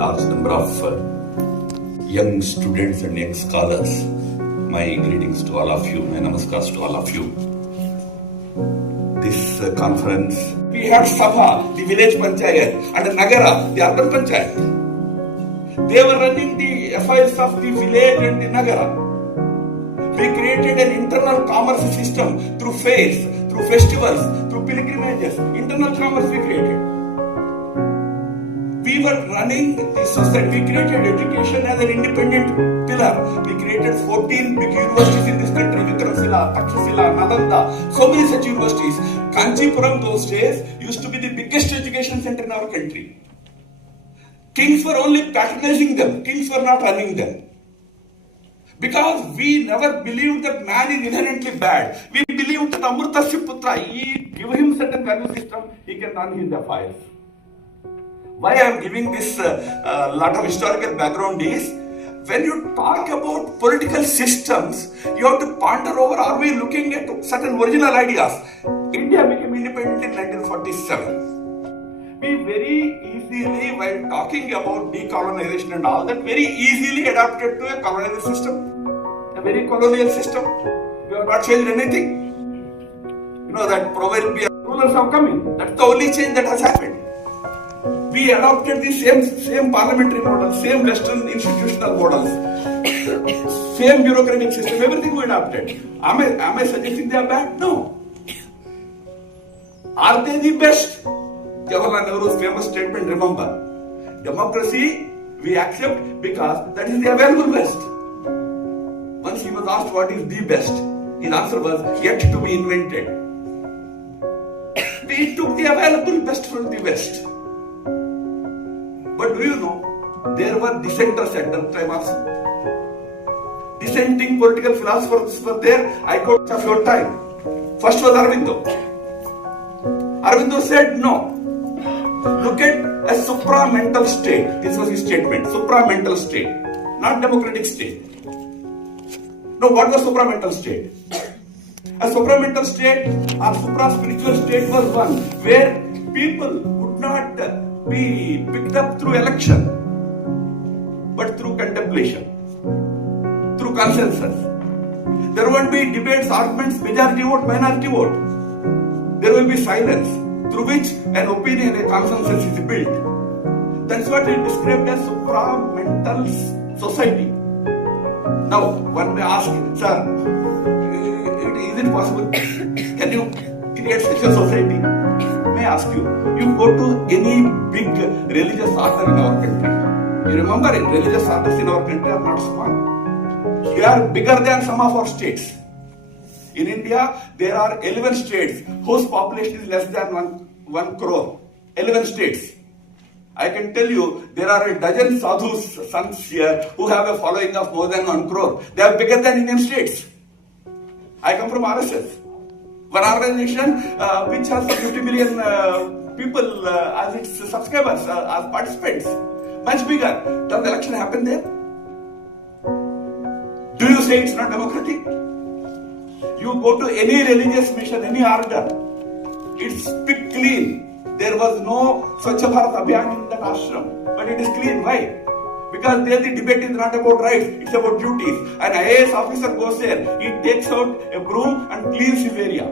large number of young students and young scholars. My greetings to all of you, my namaskars to all of you. This conference, we had Sabha, the village panchayat, and Nagara, the urban panchayat. They were running the affairs of the village and the Nagara. We created an internal commerce system through fairs, through festivals, through pilgrimages. Internal commerce we created. We were running the society. We created education as an independent pillar. We created 14 big universities in this country. Vikramshila, Takshashila, Nalanda, so many such universities. Kanchipuram those days used to be the biggest education center in our country. Kings were only patronizing them. Kings were not running them. Because we never believed that man is inherently bad. We believed that Amrutasya Putra, give him certain value system, he can run his affairs. Why I am giving this lot of historical background is, when you talk about political systems, you have to ponder over, are we looking at certain original ideas? India became independent in 1947. We very easily, while talking about decolonization and all that, very easily adapted to a colonial system, a very colonial system. We have not changed anything. You know that proverbial rulers are coming. That's the only change that has happened. We adopted the same parliamentary model, same Western institutional models, same bureaucratic system, everything we adopted. Am I suggesting they are bad? No. Are they the best? Jawaharlal Nehru's famous statement, remember, democracy we accept because that is the available best. Once he was asked what is the best, his answer was yet to be invented. We took the available best from the West. But do you know, there were dissenters at that time also. Dissenting political philosophers were there. I quote of your time. First was Aurobindo. Aurobindo said no. Look at a supramental state. This was his statement. Supramental state, not democratic state. No, what was supramental state? A supramental state or supra-spiritual state was one where people would not be picked up through election, but through contemplation, through consensus. There won't be debates, arguments, majority vote, minority vote. There will be silence, through which an opinion, a consensus is built. That's what is described as supramental society. Now, one may ask, sir, is it possible? Can you create such a society? May I ask you, you go to any big religious order in our country. You remember it, religious orders in our country are not small. They are bigger than some of our states. In India, there are 11 states whose population is less than 1 crore. 11 states. I can tell you, there are a dozen sadhus, sons here, who have a following of more than 1 crore. They are bigger than Indian states. I come from RSS. One organization which has 50 million people as its subscribers, as participants. Much bigger. Does the election happen there? Do you say it's not democratic? You go to any religious mission, any order, it's picked clean. There was no Swachh Bharat Abhiyan in that ashram, but it is clean. Why? Because there the debate is not about rights, it's about duties. An IAS officer goes there, he takes out a broom and cleans his area.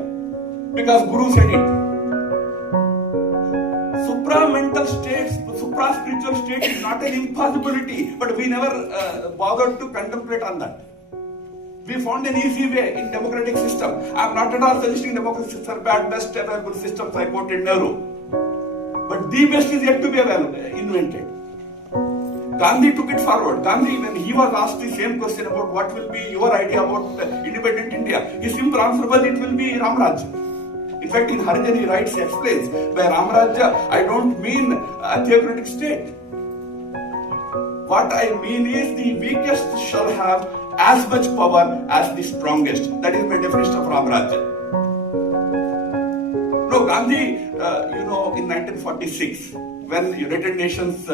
Because Guru said it. Supramental states, supra-spiritual state is not an impossibility, but we never bothered to contemplate on that. We found an easy way in democratic system. I am not at all suggesting democratic systems are bad, best available systems. I quoted Nehru. But the best is yet to be invented. Gandhi took it forward. Gandhi, when he was asked the same question about what will be your idea about independent India, his simple answer was it will be Ram Rajya. In fact, in Harijan he writes, he explains, by Ram Rajya, I don't mean a theocratic state. What I mean is the weakest shall have as much power as the strongest. That is my definition of Ram Rajya. No, Gandhi, in 1946, when United Nations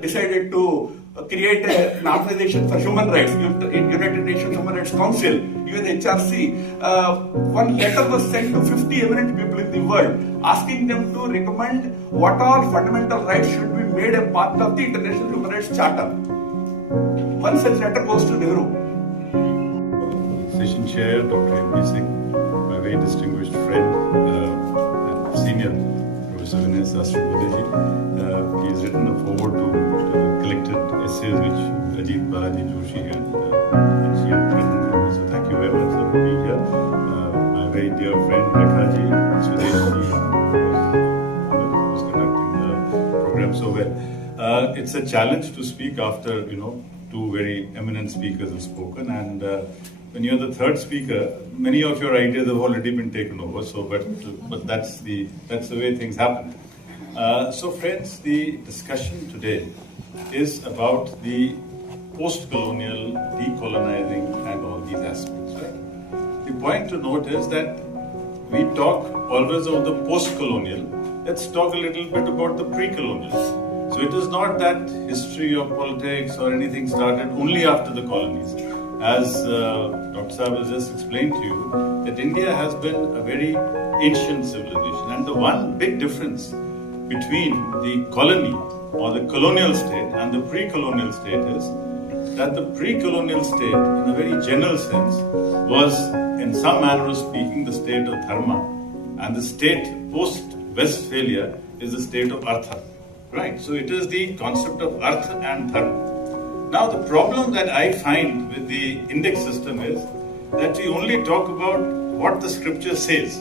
decided to create an organization for human rights, United Nations Human Rights Council, UNHRC, one letter was sent to 50 eminent people in the world, asking them to recommend what all fundamental rights should be made a part of the International Human Rights Charter. One such letter goes to Nehru. Session Chair, Dr. M.P. Singh, my very distinguished friend, Senior Professor Vinay Sastry. He has written a foreword to the collected essays which Ajit Balaji Joshi and she had written for me. So thank you very much for being here. My very dear friend Rekhaji Swadeshi was conducting the program so well. It's a challenge to speak after, two very eminent speakers have spoken, and when you're the third speaker, many of your ideas have already been taken over. So, but that's the way things happen. So, friends, the discussion today is about the post-colonial, decolonizing, and all these aspects. Right? The point to note is that we talk always about the post-colonial. Let's talk a little bit about the pre-colonial. So it is not that history of politics or anything started only after the colonies. As Dr. Saab has just explained to you, that India has been a very ancient civilization. And the one big difference between the colony or the colonial state and the pre-colonial state is that the pre-colonial state, in a very general sense, was, in some manner of speaking, the state of dharma. And the state post-Westphalia is the state of artha. Right, so it is the concept of artha and dharma. Now the problem that I find with the index system is that we only talk about what the scripture says.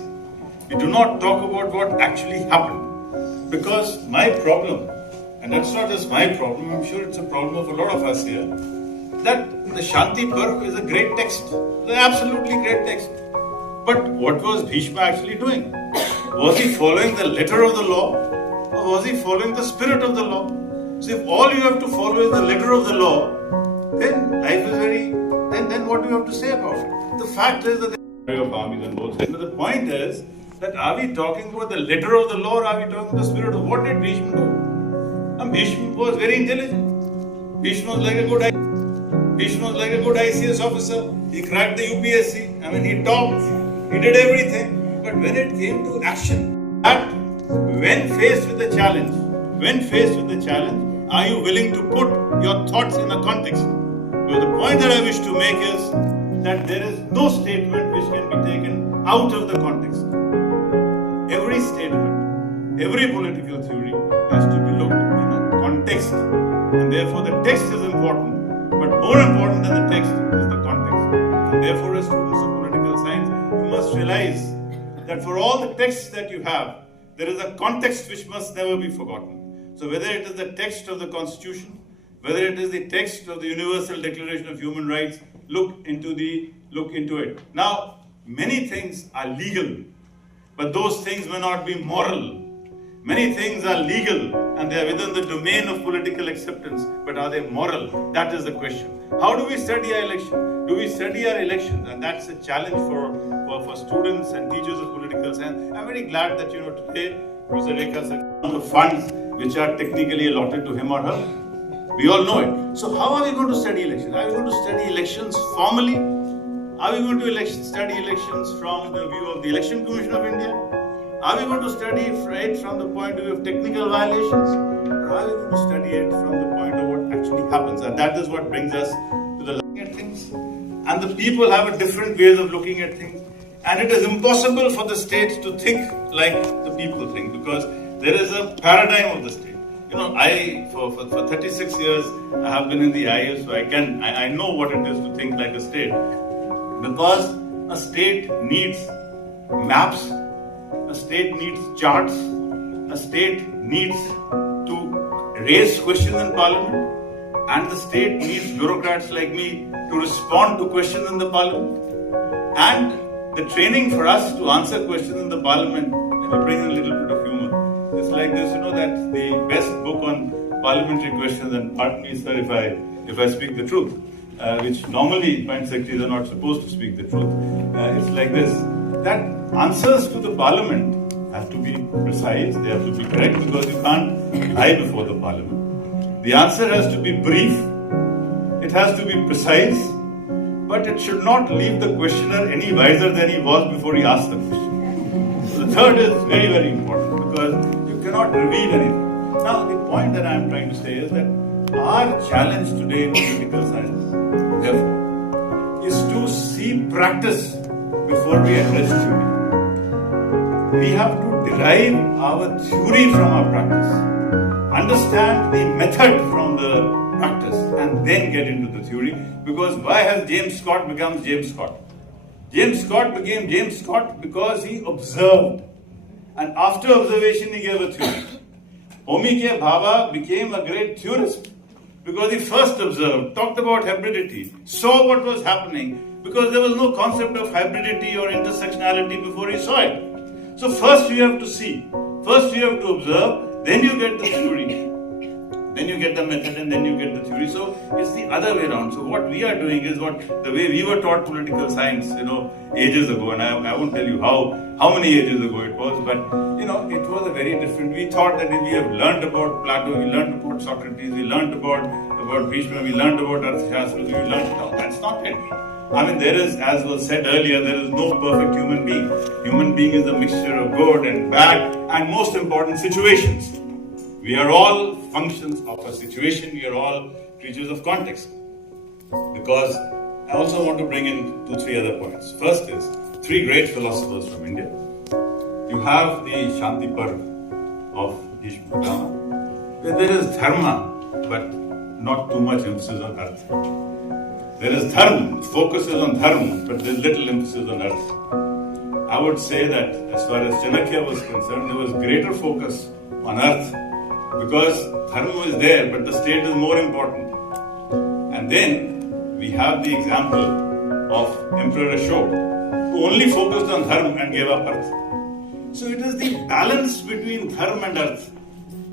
We do not talk about what actually happened. Because my problem, and that's not just my problem, I'm sure it's a problem of a lot of us here, that the Shanti Parv is a great text. It's an absolutely great text. But what was Bhishma actually doing? Was he following the letter of the law? Or was he following the spirit of the law? So if all you have to follow is the letter of the law, then life is then what do you have to say about it? The fact is that there are armies on both sides. But the point is that are we talking about the letter of the law or are we talking about the spirit of what did Bhishma do? And Bhishma was very intelligent. Bhishma was like a good ICS officer. He cracked the UPSC. He topped. He did everything. But when it came to action, when faced with the challenge, are you willing to put your thoughts in a context? Because the point that I wish to make is that there is no statement which can be taken out of the context. Every statement, every political theory has to be looked in a context. And therefore the text is important, but more important than the text is the context. And therefore as students of political science, you must realize that for all the texts that you have, there is a context which must never be forgotten. So whether it is the text of the Constitution, whether it is the text of the Universal Declaration of Human Rights, look into it. Now, many things are legal, but those things may not be moral. Many things are legal and they are within the domain of political acceptance, but are they moral? That is the question. How do we study our election? Do we study our elections? And that's a challenge for students and teachers of political science. I'm very glad that today Professor Rekha said the funds which are technically allotted to him or her. We all know it. So how are we going to study elections? Are we going to study elections formally? Are we going to study elections from the view of the Election Commission of India? Are we going to study it from the point of view of technical violations? Or are we going to study it from the point of what actually happens? And that is what brings us to the looking at things. And the people have a different ways of looking at things. And it is impossible for the state to think like the people think, because there is a paradigm of the state. For 36 years I have been in the IS, so I know what it is to think like a state. Because a state needs maps, a state needs charts, a state needs to raise questions in parliament, and the state needs bureaucrats like me to respond to questions in the parliament. And the training for us to answer questions in the parliament, let me bring in a little bit of humor. It's like this, that the best book on parliamentary questions, and pardon me, sir, if I speak the truth, which normally joint secretaries are not supposed to speak the truth. It's like this, that answers to the parliament have to be precise, they have to be correct, because you can't lie before the parliament. The answer has to be brief, it has to be precise, but it should not leave the questioner any wiser than he was before he asked the question. So the third is very, very important, because you cannot reveal anything. Now, the point that I am trying to say is that our challenge today in political science, therefore, is to see practice before we address theory. We have to derive our theory from our practice, understand the method from the practice, and then get into the theory. Because why has James Scott become James Scott? James Scott became James Scott because he observed, and after observation he gave a theory. Homi K. Bhabha became a great theorist because he first observed, talked about hybridity, saw what was happening, because there was no concept of hybridity or intersectionality before he saw it. So first you have to see, first you have to observe, then you get the theory. Then you get the method and then you get the theory. So it's the other way around. So what we are doing is the way we were taught political science, ages ago, and I won't tell you how many ages ago it was, but it was a very different. We thought that we have learned about Plato, we learned about Socrates, we learned about Bhishma, we learned about Arthashastra, we learned. No, that's not it. I mean, there is, as was said earlier, there is no perfect human being. Human being is a mixture of good and bad, and most important, situations. We are all functions of a situation. We are all creatures of context. Because I also want to bring in 2-3 other points. First is 3 great philosophers from India. You have the Shanti Parv of Bhishma, where there is dharma, but not too much emphasis on earth. There is dharma, focuses on dharma, but there is little emphasis on earth. I would say that as far as Chanakya was concerned, there was greater focus on earth, because dharma is there, but the state is more important. And then we have the example of Emperor Ashoka, who only focused on dharma and gave up earth. So it is the balance between dharma and earth.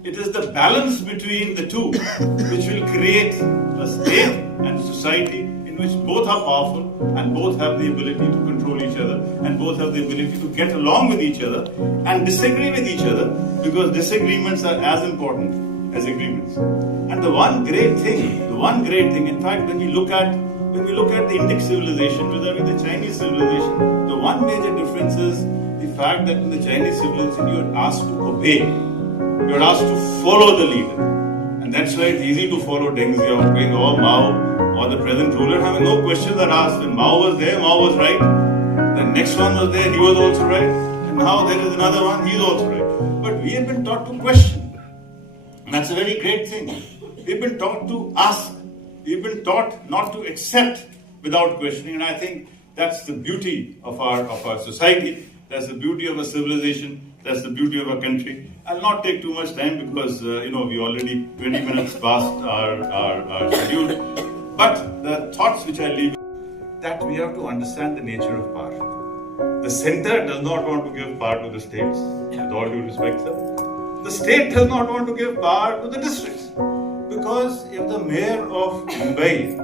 It is the balance between the two which will create a state and society in which both are powerful and both have the ability to control each other and both have the ability to get along with each other and disagree with each other, because disagreements are as important as agreements. And the one great thing, in fact, when we look at the Indic civilization vis-a-vis the Chinese civilization, the one major difference is the fact that in the Chinese civilization you are asked to obey, you are asked to follow the leader. And that's why it's easy to follow Deng Xiaoping or Mao or the present ruler. I mean, no questions are asked. When Mao was there, Mao was right. The next one was there, he was also right. And now there is another one, he is also right. But we have been taught to question. And that's a very great thing. We've been taught to ask. We've been taught not to accept without questioning. And I think that's the beauty of our society. That's the beauty of a civilization. That's the beauty of a country. I'll not take too much time because, we already 20 minutes past our schedule. But the thoughts which I leave, that we have to understand the nature of power. The center does not want to give power to the states, with all due respect, sir. The state does not want to give power to the districts. Because if the mayor of Mumbai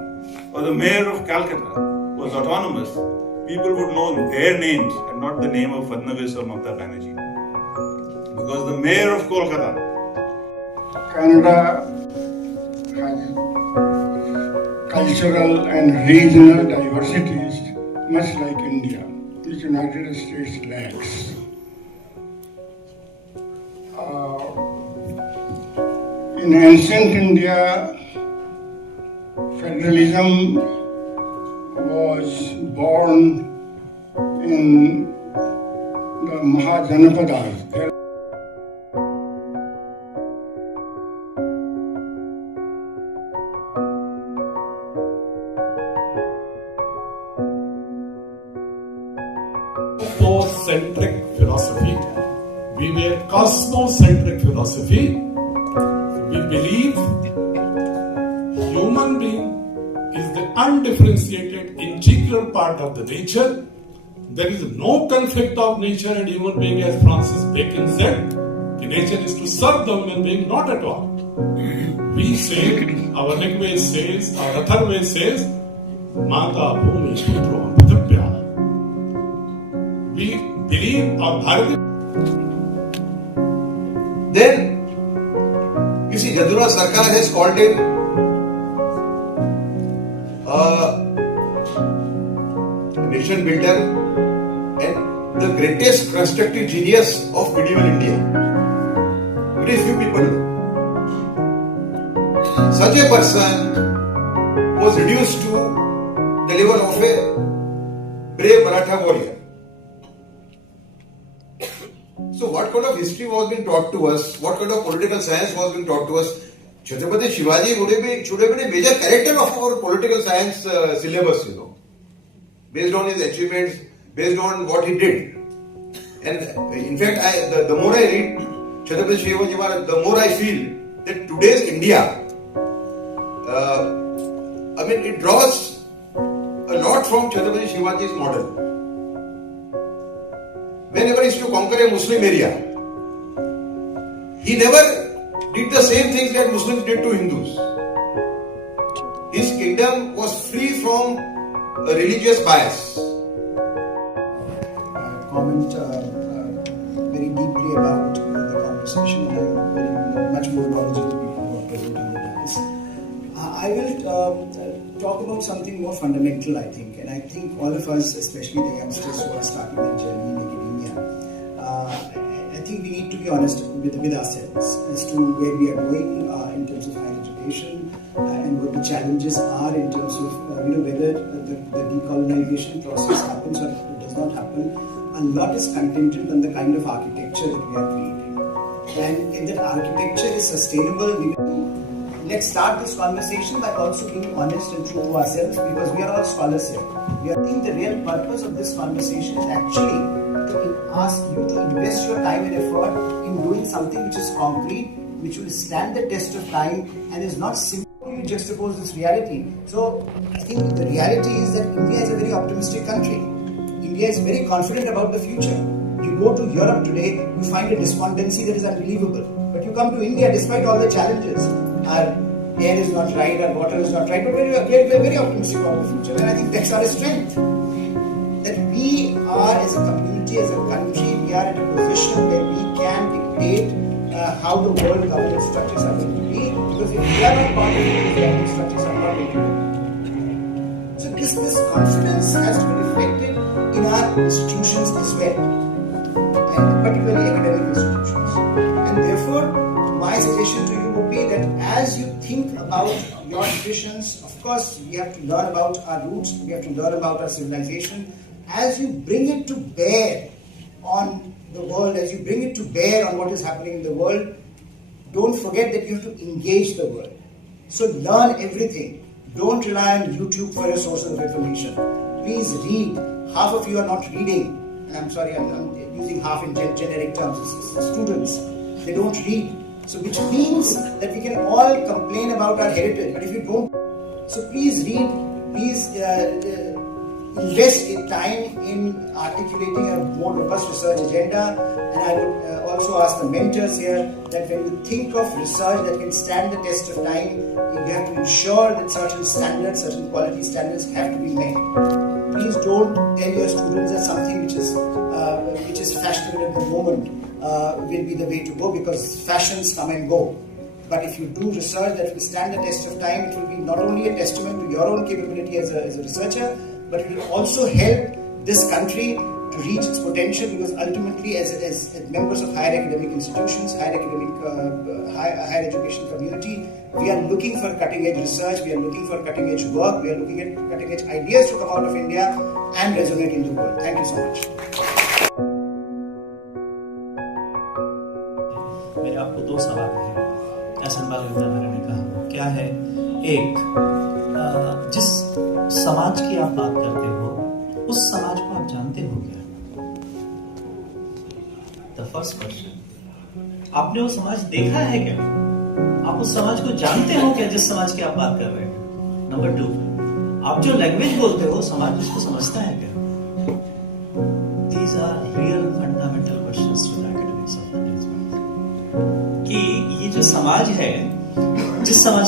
or the mayor of Calcutta was autonomous, people would know their names and not the name of Fadnavis or Mamata Banerjee. Because the mayor of Kolkata. Canada has cultural and regional diversities, much like India, which United States lacks. In ancient India, federalism was born in the Mahajanapadas. Centric philosophy. We were cosmocentric philosophy. We believe human being is the undifferentiated integral part of the nature. There is no conflict of nature and human being, as Francis Bacon said. The nature is to serve the human being, not at all. We say, our Rigveda says, our Atharvaveda says, Mata Bhumi Putro Pratapya. We believe our Bharati. Then, you see, Jadura Sarkar has called it a nation builder and the greatest constructive genius of medieval India. Very few people know. such a person was reduced to the level of a brave Maratha warrior. So what kind of history was being taught to us? What kind of political science was being taught to us? Chhatrapati Shivaji should have been a major character of our political science syllabus, based on his achievements, based on what he did. And in fact, the more I read Chhatrapati Shivaji Maharaj, the more I feel that today's India, it draws a lot from Chhatrapati Shivaji's model. Whenever he used to conquer a Muslim area, he never did the same things that Muslims did to Hindus. His kingdom was free from a religious bias. Comment very deeply about the conversation, and I'm very much more knowledgeable people who are present on the dais. I will talk about something more fundamental, I think, and I think all of us, especially the youngsters who are starting their journey in academia, I think we need to be honest with ourselves as to where we are going in terms of higher education and what the challenges are in terms of whether the decolonization process happens or it does not happen. A lot is contingent on the kind of architecture that we are creating, and if that architecture is sustainable, let's start this conversation by also being honest and true to ourselves, because we are all scholars here. I think the real purpose of this conversation is actually to ask you to invest your time and effort in doing something which is concrete, which will stand the test of time and is not simply juxtapose this reality. So I think the reality is that India is a very optimistic country. India is very confident about the future. You go to Europe today, you find a despondency that is unbelievable. But you come to India, despite all the challenges, our air is not right, our water is not right, but we are very optimistic about the future. And I think that's our strength. That we are, as a community, as a country, we are at a position where we can dictate how the world governance structures are going to be, because if we are not part of it, the governance structures are not going to be. So this confidence has to be reflected in our institutions as well, and particularly academic institutions. And therefore, my suggestion to you would be that as you think about your traditions, of course, we have to learn about our roots, we have to learn about our civilization. As you bring it to bear on the world, as you bring it to bear on what is happening in the world, don't forget that you have to engage the world. So learn everything. Don't rely on YouTube for your sources of information. Please read. Half of you are not reading. And I'm sorry, I'm using half in generic terms. It's students. They don't read. So which means that we can all complain about our heritage. But if you don't, so please read. Please invest in time in articulating a more robust research agenda. And I would also ask the mentors here that when you think of research that can stand the test of time, you have to ensure that certain standards, certain quality standards have to be met. Please don't tell your students that something which is fashionable at the moment will be the way to go, because fashions come and go. But if you do research that will stand the test of time, it will be not only a testament to your own capability as a researcher, but it will also help this country to reach its potential, because ultimately as members of higher academic institutions, higher education community, we are looking for cutting edge research, we are looking for cutting edge work, we are looking at cutting edge ideas to come out of India and resonate in the world. Thank you so much. मेरे आपको दो सवाल हैं, ऐसा मैंने कहा क्या है। एक, जिस समाज की आप बात करते हो उस समाज को आप जानते हो क्या? द फर्स्ट क्वेश्चन, आपने वो समाज देखा है क्या? आप उस समाज को जानते हो क्या जिस समाज की आप बात कर रहे हैं? नंबर टू, आप जो लैंग्वेज बोलते हो समाज उसको समझता है क्या? These are real fundamental questions to the academics of the next month. कि ये जो समाज है, जिस समाज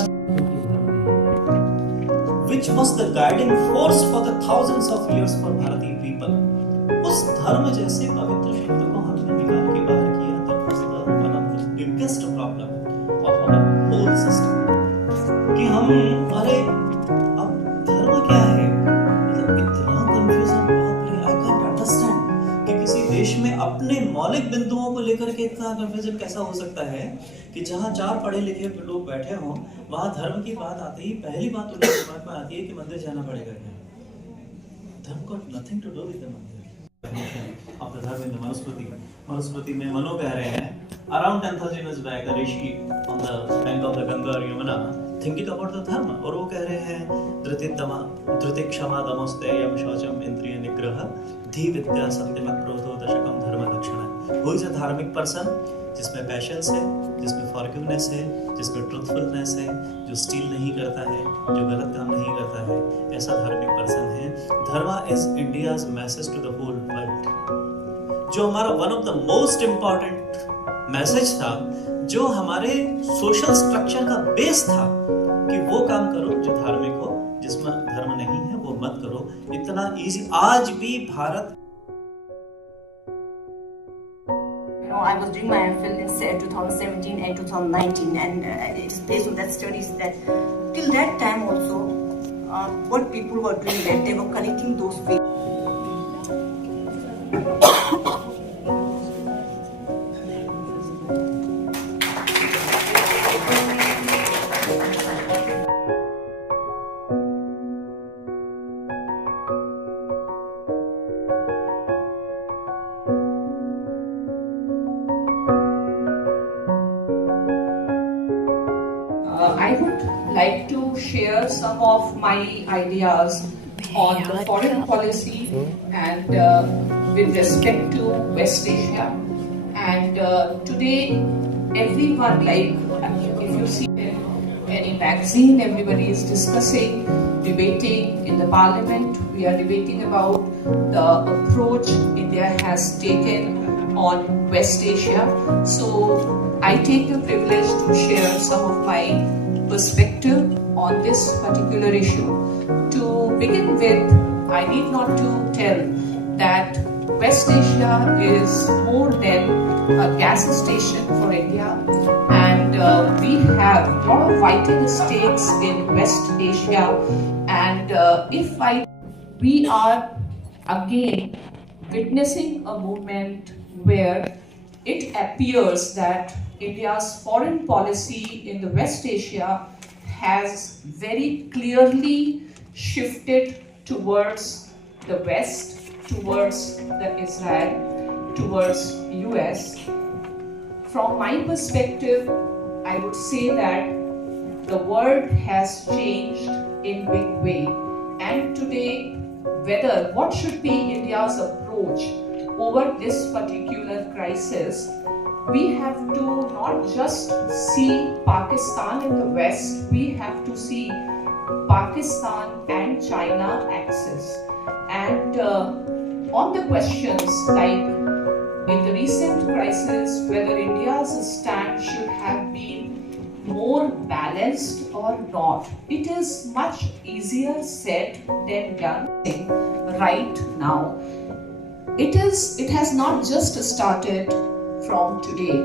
which was the guiding force for the thousands of years for Bharatiya people, उस धर्म जैसे पवित्र शब्द को हमने निकाल के बाहर किया। That was the one of the biggest problem of our whole system. कि हम अरे अब धर्म क्या है? मतलब इतना confusion, बाप रे, I can't understand कि किसी देश में अपने इतने मौलिक बिंदुओं को लेकर के इतना कंफ्यूजन कैसा हो सकता है कि जहां 4 पढ़े लिखे लोग बैठे हों, वहां धर्म की बात आती ही पहली बात उनके दिमाग में आती है कि मंदिर जाना पड़ेगा क्या? Dharma got nothing to do with the mandir. अब धर्म इन मनुस्मृति में मनु कह रहे हैं around 10,000 years back a rishi on the bank of the Ganga or Yamuna thinking about the dharma, और वो कह रहे हैं धृति क्षमा दमस्ते यम शौचम इंद्रिय निग्रह धी विद्या सत्यम क्रोधो दशकम धर्म लक्षण। वो इज अ धार्मिक पर्सन जिसमें पैशंस है, जिसमें फॉरगिवनेस है, जिसमें ट्रूथफुलनेस है, जो स्टील नहीं करता है, जो गलत काम नहीं करता है, ऐसा धार्मिक पर्सन है। Dharma is India's message to the whole world. जो हमारा one of the most important message था, जो हमारे सोशल स्ट्रक्चर का बेस था कि वो काम करो जो धार्मिक हो, जिसमें धर्म नहीं है वो मत करो। इतना इजी आज भी Bharat. I was doing my MPhil in 2017 and 2019, and it is based on that studies that till that time also, what people were doing that they were connecting those ways. I would like to share some of my ideas on the foreign policy and with respect to West Asia. And today, everyone, like if you see any magazine, everybody is discussing, debating in the parliament. We are debating about the approach India has taken on West Asia. So I take the privilege to share some of my perspective on this particular issue. To begin with, I need not to tell that West Asia is more than a gas station for India, and we have a lot of vital stakes in West Asia. And we are again witnessing a movement where it appears that India's foreign policy in the West Asia has very clearly shifted towards the West, towards the Israel, towards US. From my perspective, I would say that the world has changed in big way, and today what should be India's approach over this particular crisis, we have to not just see Pakistan in the West, we have to see Pakistan and China axis. And on the questions like in the recent crisis, whether India's stand should have been more balanced or not, it is much easier said than done right now. It has not just started from today.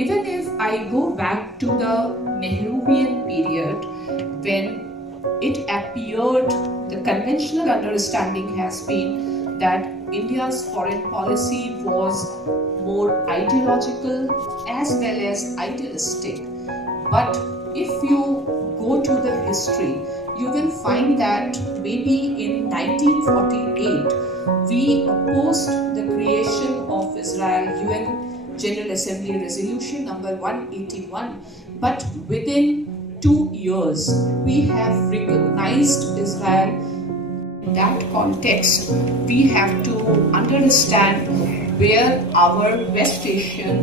Even if I go back to the Nehruvian period, when it appeared the conventional understanding has been that India's foreign policy was more ideological as well as idealistic. But if you go to the history, you will find that maybe in 1948 we opposed the creation of Israel UN General Assembly Resolution number 181, but within 2 years we have recognized Israel. In that context, we have to understand where our West Asian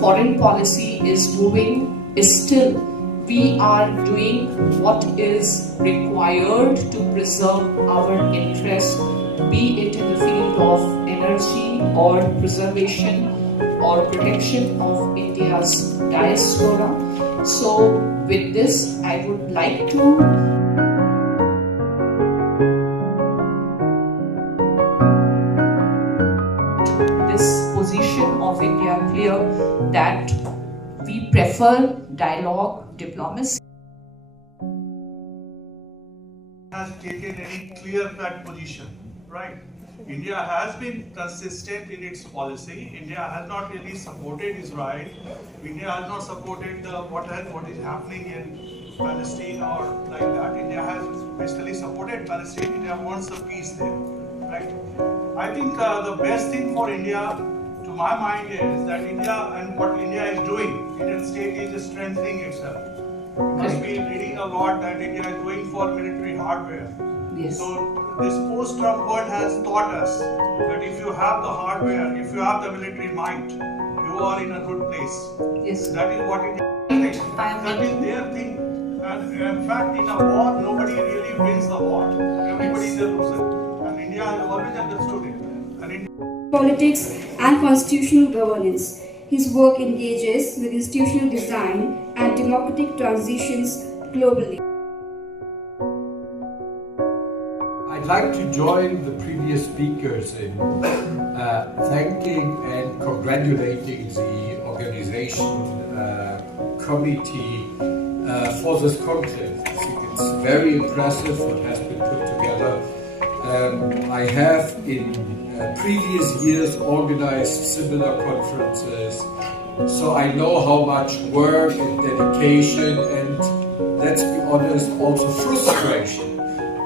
foreign policy is moving. Still, we are doing what is required to preserve our interest, be it in the field of energy or preservation or protection of India's diaspora. So with this, I would like to this position of India clear that we prefer dialogue, diplomacy. Has taken any clear-cut position, right? India has been consistent in its policy. India has not really supported Israel. India has not supported what is happening in Palestine or like that. India has basically supported Palestine. India wants a peace there, right? I think the best thing for India, to my mind, is that India and what India is doing, Indian state is strengthening itself. You must be reading a lot that India is going for military hardware. Yes. So this post-Trump world has taught us that if you have the hardware, if you have the military might, you are in a good place. Yes. That is what it is. That is their thing. And in fact, in a war, nobody really wins the war. Everybody is a loser. And India has always understood it. And politics and constitutional governance. His work engages with institutional design and democratic transitions globally. I'd like to join the previous speakers in thanking and congratulating the organization committee for this conclave. I think it's very impressive what has been put together. I have in previous years organized similar conferences, so I know how much work and dedication and, let's be honest, also frustration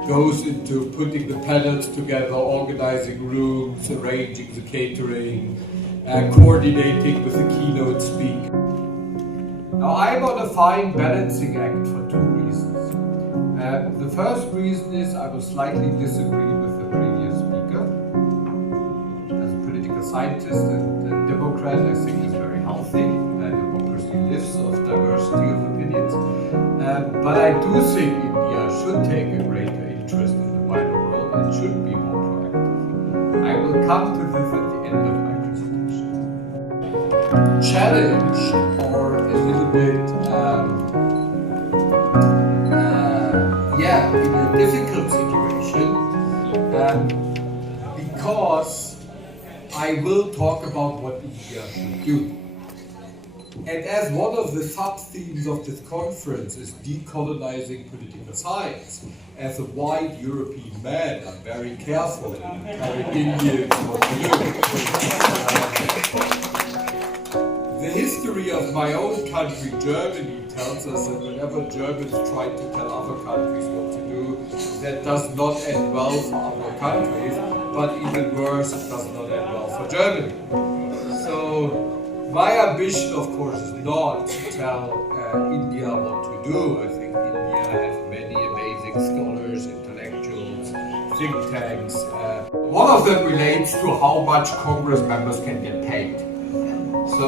goes into putting the panels together, organizing rooms, arranging the catering, coordinating with the keynote speaker. Now I'm on a fine balancing act for two reasons. The first reason is I will slightly disagree with the previous speaker. As a political scientist and Democrat, I think it's very healthy. Democracy lives of diversity of opinions. But I do think India should take a greater interest in the wider world and should be more proactive. I will come to this at the end of my presentation. Challenge, or a little bit, in a difficult situation, because I will talk about what India should do. And as one of the sub-themes of this conference is decolonizing political science, as a white European man, I'm very careful in telling Indians what to do. The history of my own country, Germany, tells us that whenever Germans try to tell other countries what to do, that does not end well for other countries, but even worse, it does not end well for Germany. So, my ambition, of course, is not to tell India what to do. I think India has many amazing scholars, intellectuals, think tanks. One of them relates to how much Congress members can get paid. So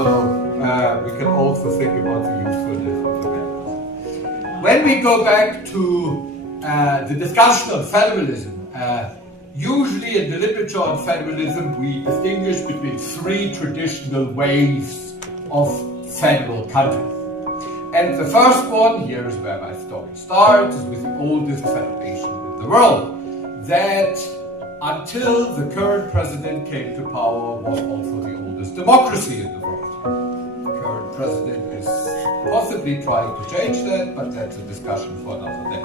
we can also think about the usefulness of the members. When we go back to the discussion on federalism, usually in the literature on federalism, we distinguish between three traditional waves of federal countries. And the first one, here is where my story starts, is with the oldest federation in the world. That, until the current president came to power, was also the oldest democracy in the world. The current president is possibly trying to change that, but that's a discussion for another day.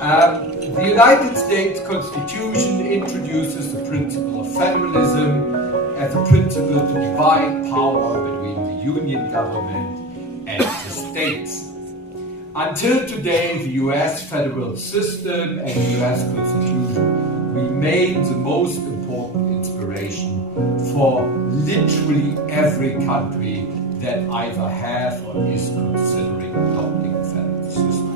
The United States Constitution introduces the principle of federalism as a principle to divide power between the union government and the states. Until today, the US federal system and the US Constitution remain the most important inspiration for literally every country that either has or is considering adopting a federal system.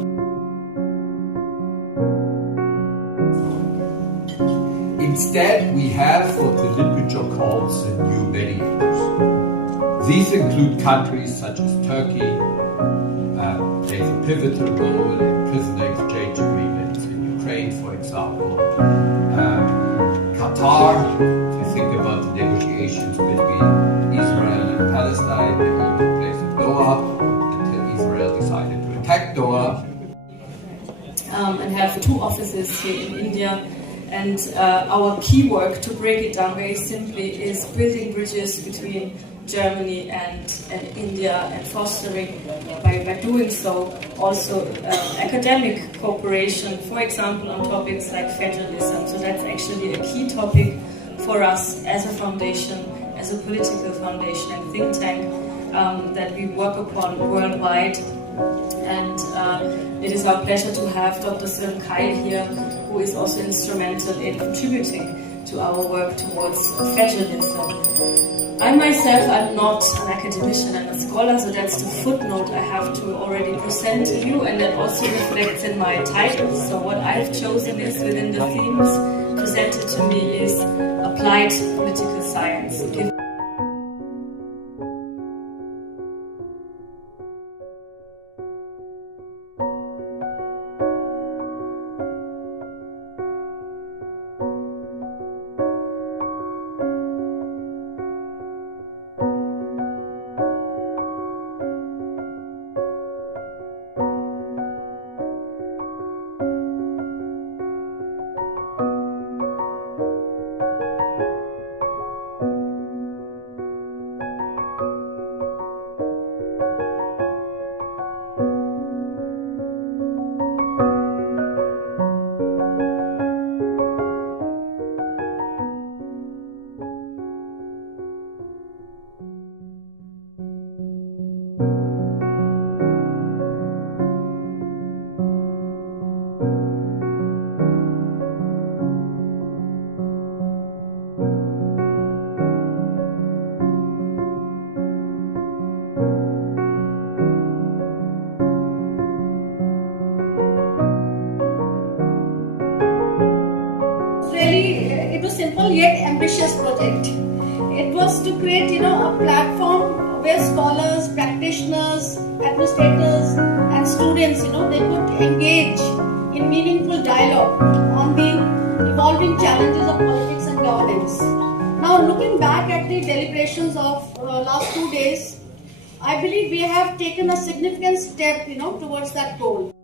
Instead, we have what the literature calls the new mediators. These include countries such as Turkey. There's a pivotal role in prisoner exchange agreements in Ukraine, for example. Qatar, if you think about the negotiations between Israel and Palestine, they all took place in Doha until Israel decided to attack Doha. And have two offices here in India. And our key work, to break it down very simply, is building bridges between Germany and India, and fostering by doing so also academic cooperation, for example, on topics like federalism. So that's actually a key topic for us as a foundation, as a political foundation and think tank that we work upon worldwide. And it is our pleasure to have Dr. Sören Keil here, who is also instrumental in contributing to our work towards federalism. I myself am not an academician and a scholar, so that's the footnote I have to already present to you, and that also reflects in my title. So what I've chosen is, within the themes presented to me, is applied political science. It was simple yet ambitious project. It was to create, a platform where scholars, practitioners, administrators, and students, they could engage in meaningful dialogue on the evolving challenges of politics and governance. Now, looking back at the deliberations of last 2 days, I believe we have taken a significant step, towards that goal.